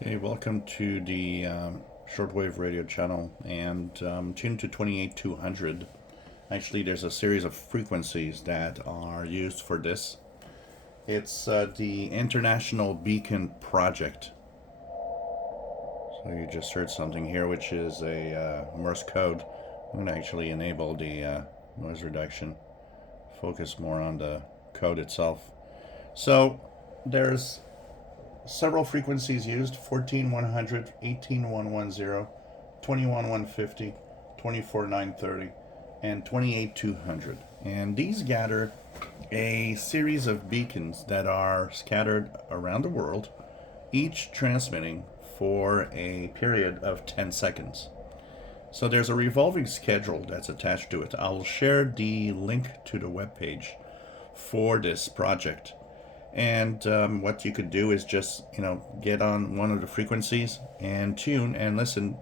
Hey, welcome to the shortwave radio channel and tuned to 28200. Actually, there's a series of frequencies that are used for this. It's the International Beacon Project. So you just heard something here, which is a Morse code. I'm going to actually enable the noise reduction, focus more on the code itself. So there's several frequencies used: 14100, 18110, 21150, 24930, and 28200. And these gather a series of beacons that are scattered around the world, each transmitting for a period of 10 seconds. So there's a revolving schedule that's attached to it. I'll share the link to the webpage for this project. And what you could do is just, get on one of the frequencies and tune and listen.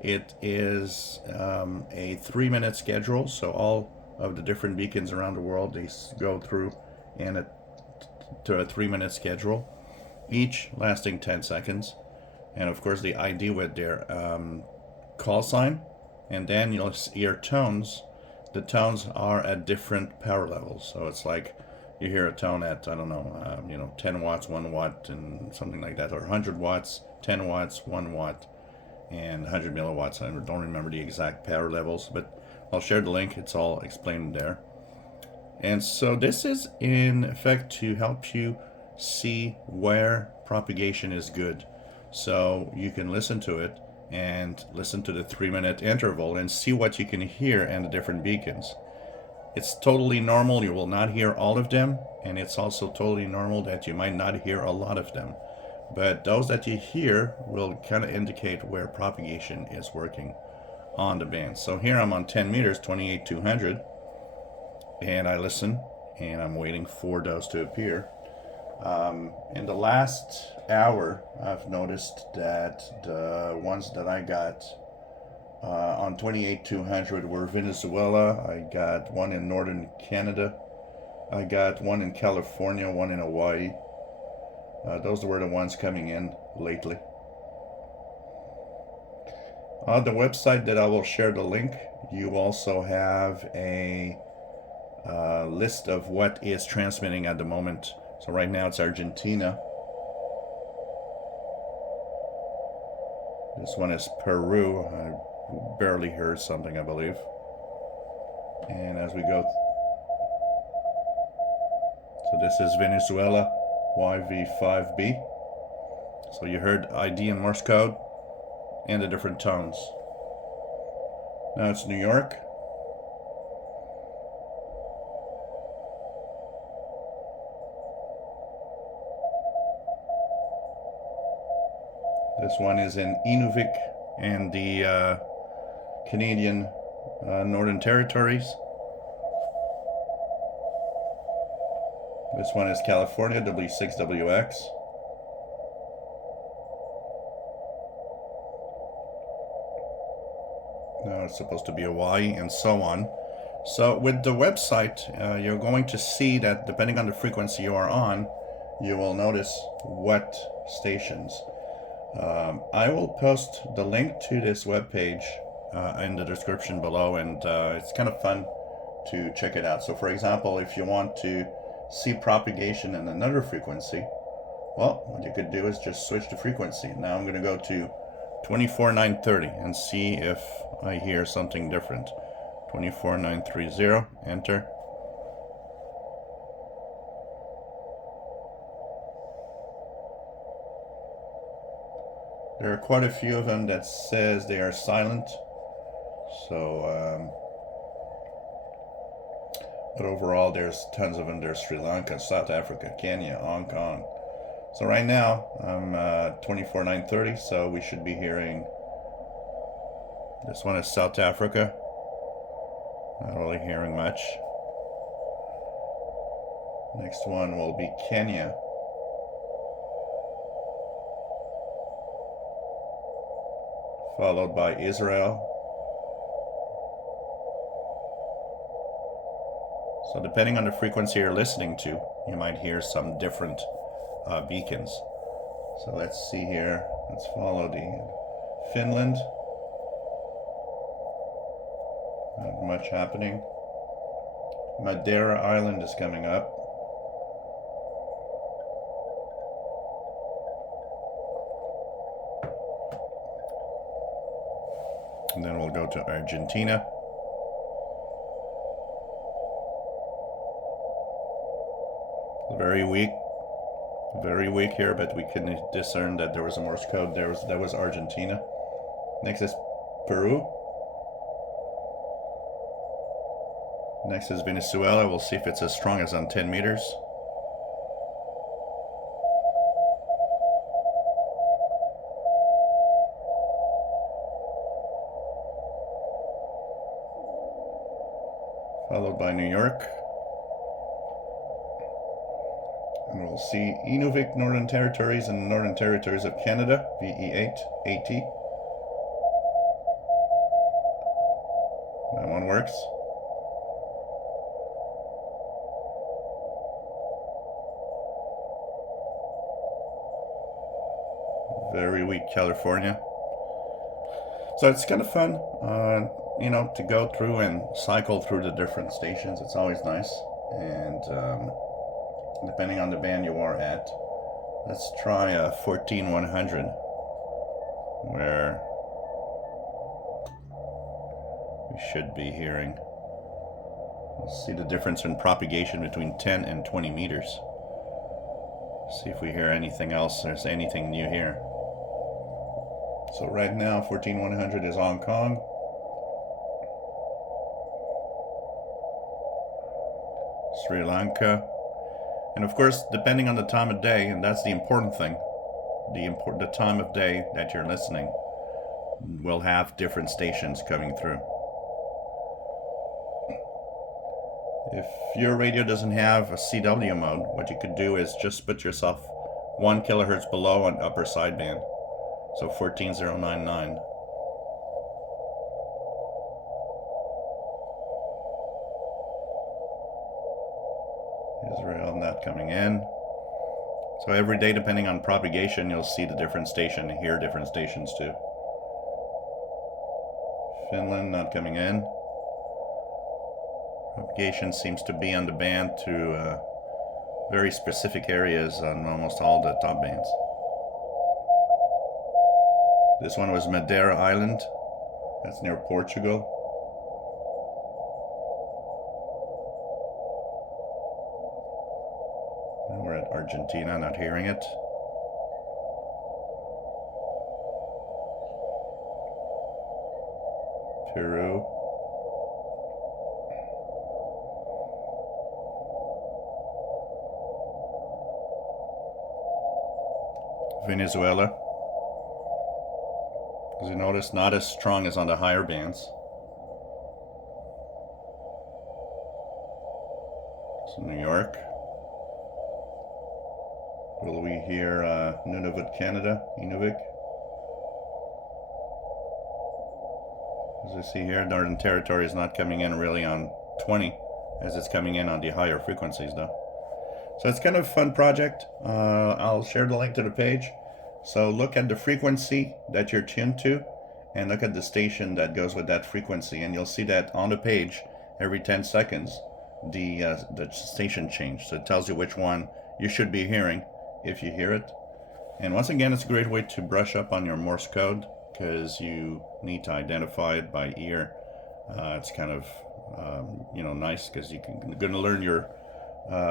It is a 3-minute schedule, so all of the different beacons around the world, they go through to a 3-minute schedule, each lasting 10 seconds. And of course, the ID with their call sign, and then you'll hear tones. The tones are at different power levels, so it's like you hear a tone at, I don't know, 10 watts, 1 watt, and something like that, or 100 watts, 10 watts, 1 watt, and 100 milliwatts. I don't remember the exact power levels, but I'll share the link. It's all explained there. And so this is in effect to help you see where propagation is good. So you can listen to it and listen to the 3-minute interval and see what you can hear in the different beacons. It's totally normal. You will not hear all of them, and it's also totally normal that you might not hear a lot of them. But those that you hear will kind of indicate where propagation is working on the band. So here I'm on 10 meters, 28200, and I listen, and I'm waiting for those to appear. In the last hour, I've noticed that the ones that I got on 28200 were Venezuela. I got one in northern Canada. I got one in California, one in Hawaii. Those were the ones coming in lately. On the website that I will share the link, you also have a list of what is transmitting at the moment. So right now it's Argentina. This one is Peru. I barely heard something, I believe. And as we go, so this is Venezuela, YV5B. So you heard ID and Morse code and the different tones. Now it's New York. This one is in Inuvik and the Canadian Northern Territories. This one is California, W6WX. Now it's supposed to be Hawaii, and so on. So with the website, you're going to see that depending on the frequency you are on, you will notice what stations. I will post the link to this webpage in the description below, and it's kind of fun to check it out. So for example, if you want to see propagation in another frequency, well, what you could do is just switch the frequency. Now I'm going to go to 24930 and see if I hear something different. 24930, enter. There are quite a few of them that says they are silent. So, but overall, there's tons of them. There's Sri Lanka, South Africa, Kenya, Hong Kong. So right now, I'm 24930, so we should be hearing, this one is South Africa. Not really hearing much. Next one will be Kenya. Followed by Israel. So depending on the frequency you're listening to, you might hear some different beacons. So So let's see here. Let's follow the Finland. Not much happening. Madeira Island is coming up. And then we'll go to Argentina. Very weak here, but we can discern that there was a Morse code. That was Argentina. Next is Peru. Next is Venezuela. We'll see if it's as strong as on 10 meters. Followed by New York. And we'll see Inuvik, Northern Territories, and Northern Territories of Canada, VE8, AT. That one works. Very weak California. So it's kind of fun, you know, to go through and cycle through the different stations. It's always nice. And depending on the band you are at, let's try 14100, where we should be hearing. Let's see the difference in propagation between 10 and 20 meters. See if we hear anything else. There's anything new here. So right now 14100 is Hong Kong. Sri Lanka. And of course, depending on the time of day, and that's the important thing, the time of day that you're listening will have different stations coming through. If your radio doesn't have a CW mode, what you could do is just put yourself 1 kilohertz below an upper sideband. So 14099. Israel not coming in. So every day, depending on propagation, you'll see the different station, hear different stations too. Finland not coming in. Propagation seems to be on the band to very specific areas on almost all the top bands. This one was Madeira Island. That's near Portugal. Now we're at Argentina, not hearing it. Peru. Venezuela. As you notice, not as strong as on the higher bands. So New York. Will we hear Nunavut, Canada, Inuvik? As you see here, Northern Territory is not coming in really on 20, as it's coming in on the higher frequencies though. So it's kind of a fun project. I'll share the link to the page. So look at the frequency that you're tuned to and look at the station that goes with that frequency, and you'll see that on the page every 10 seconds the station change. So it tells you which one you should be hearing if you hear it. And once again, it's a great way to brush up on your Morse code because you need to identify it by ear. It's kind of you know, nice because you're going to learn your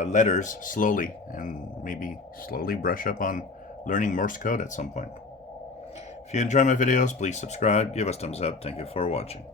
letters slowly and maybe slowly brush up on learning Morse code at some point. If you enjoy my videos, please subscribe, give us thumbs up. Thank you for watching.